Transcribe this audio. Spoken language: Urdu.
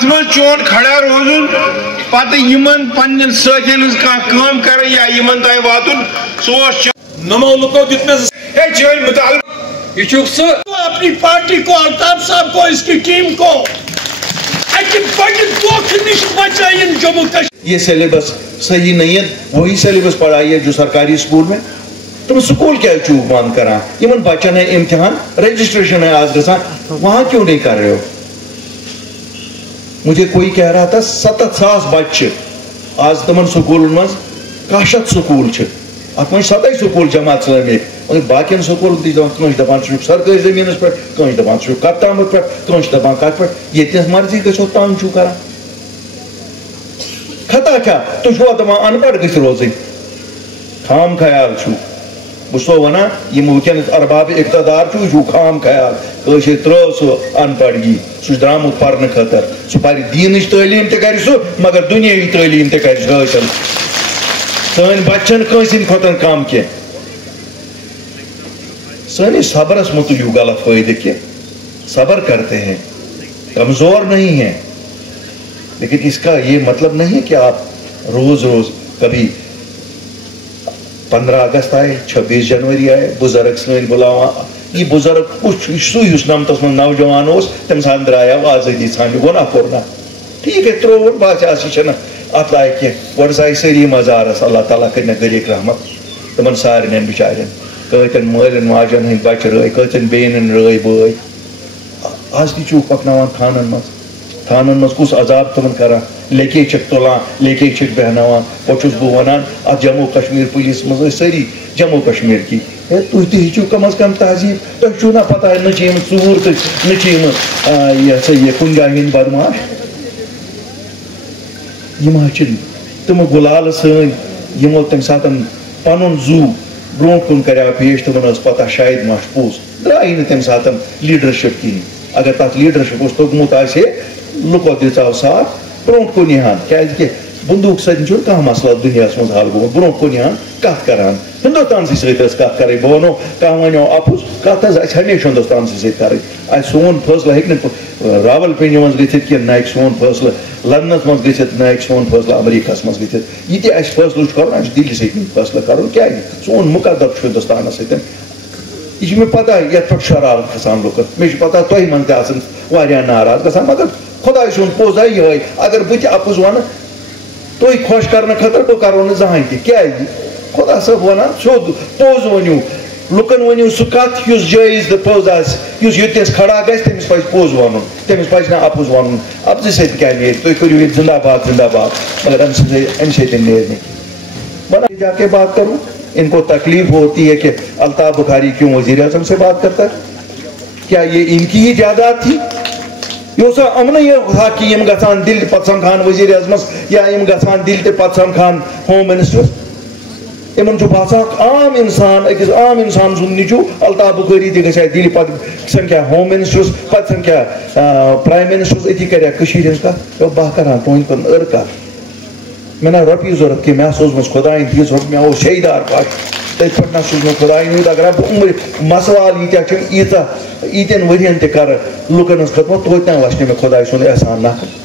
ات من چون کھڑا روزن پتہ یمن پنن ساتھین ہز کام کر یا یمن تہ واتن سوس نمو لکو جتنے اے چھ مطالبہ یہ چھک سو اپنی پارٹی کو الطاف صاحب کو اس کی ٹیم کو جموں کشمیر یہ سیلیبس صحیح نہیں ہے وہی سیلیبس پڑھائی ہے جو سرکاری اسکول میں تم سکول کیا چوک بند کرا یمن بچن ہے امتحان رجسٹریشن ہے آج گژھان وہاں کیوں نہیں کر رہے ہو مجھے کوئی کہہ رہا تھا 7,000 بچے آج تمن سکول مز 100 سکول چھ ات من 7 سکول جماعت اسلامی باقین سکول کنس دپان سرکاری زمین پہ کنس دپان کت تام پہ کنس دپان کت پہ یہ مرضی گھو تنگ چھو کران خطا کیا تھی دپان ان پڑھ گھ روزن خام خیال چھو بسو ونان یہ ونکس ارباب اقتدار چھو خام خیال کشر ترو سو ان پڑھگی سہ درامت پرنے خاطر سہ پھر دینچ تعلیم تہ کر سہ مگر دنیاوی تعلیم تہ کر حاصل سن بچن کنسن کھوتن کم کی سنس صبرس متلیو غلط فائدہ کی صبر کرتے ہیں کمزور نہیں ہیں لیکن اس کا یہ مطلب نہیں کہ آپ روز روز کبھی 15 اگست آئے 26 جنوری آئے بزرگ سن بلاوا یہ بزرگ کچھ سوس نمتس من نوجوان اس تم سان دریا آزادی ژھانڈ گناہ کورنا ٹھیک ہے ترون بات یہ ات لائق کی گۄڈٕ زاے سٲری مزارس اللہ تعالیٰ کرن غریق رحمت تمن سارنین بچارن کتن مالن ماجن ہند بچ رٲے کتن بیٚنٮ۪ن رٲے بٲے آز تہِ چھُکھ پکناوان تھانن مز کس عذاب تمن کران لیکے چھکھ تُلان لیکے چھکھ بیہناوان پتہٕ چھُس بہٕ ونان اتھ جموں کشمیر پولیس مز ٲسۍ سٲری جموں کشمیر کی تُہۍ تہِ ہیٚچھِو کم از کم تہذیٖب تۄہہِ چھُو نا پتہ نہ چھِ یِم ژوٗر تہٕ نہ چھِ یِم یہِ ہسا یہِ کُنہِ جایہِ ہٕنٛدۍ بدماش یم تم گلال سن یمو تمہ سات پن زو برو کن کرا پیش تمن پتہ شاید ما پوز درائے نا تمہ سات لیڈرشپ کہین اگر تک لیڈرشپ اس توگمت آسے لکو دو ساتھ برو کن یہان کیا بندوق ستن کھانا مسئلہ دنیا مز حل گوت برو کن یہان کت کران ہندوستان ست کت کر بہ ونو کھانا ونو اپز کت ہمیشہ ہندوستان ست کر سون فیصلہ ہوں راول پنڈی مز گھت کی نہ سون فیصلہ لندنس مز گھت نہ سون فیصلہ امریکہ مز گھت یہ فیصلہ کر دلی سی فیصلہ کر کیا سون مقدر ہندوستان ست یہ مجھے پتہ یت پہ شرارت کھسان لکن مجھے پتہ تہ من تہ ناراض گا مگر خدا سن پوز یہ اگر بہ اپز ون تھی خوش کرنے خاطر بہ کرو نا زہان تہ کیا خدا صاحب ونان سیود پوز ونو لکن ونو سہ کت یس جائز تو پوز آس یوتنس کھڑا گھس تمس پہ پوز ون تمس پہ نا اپز ون اپز ست کیا نیرِ تھی کرو یہ زندہ باد مگر ام ست نیرنے بنا جا کے بات کروں ان کو تکلیف ہوتی ہے کہ الطاف بخاری کیوں وزیر اعظم سے بات کرتا ہے کیا یہ ان کی ہی جائیداد تھی یہ امن یہ تھا کہ یم گھان دل پتہ سمکھان وزیر اعظمس یا یم گھان دل تو پتہ سمکھان ہوم منسٹرس ان باسان عام انسان اکس عام انسان سن نیچو الطاف بخاری تہ گھا دل پتہ سمکھا ہوم منسٹرس پتہ سمکھا پرائم منسٹرس اتی کرا کت بہ کران تہند کن ار کت میں نا رۄپیہِ ضوٚرَتھ کینٛہہ مےٚ سوٗزمٕژ خۄدایَن تیٖژ رۄپیہِ مےٚ اوس شیٚیہِ پاٹ تٔتھۍ پٮ۪ٹھ نہ سوٗز مےٚ خۄدایَن یوٗت اگر بہٕ عُمر مسوال ییٖتیٛاہ چھِم ییٖژاہ ییٖتٮ۪ن ؤرۍیَن تہِ کَرٕ لُکَن ہٕنٛز خدمت توتہِ تام وَسہِ نہٕ مےٚ خۄداے سُنٛد احسان نکھٕ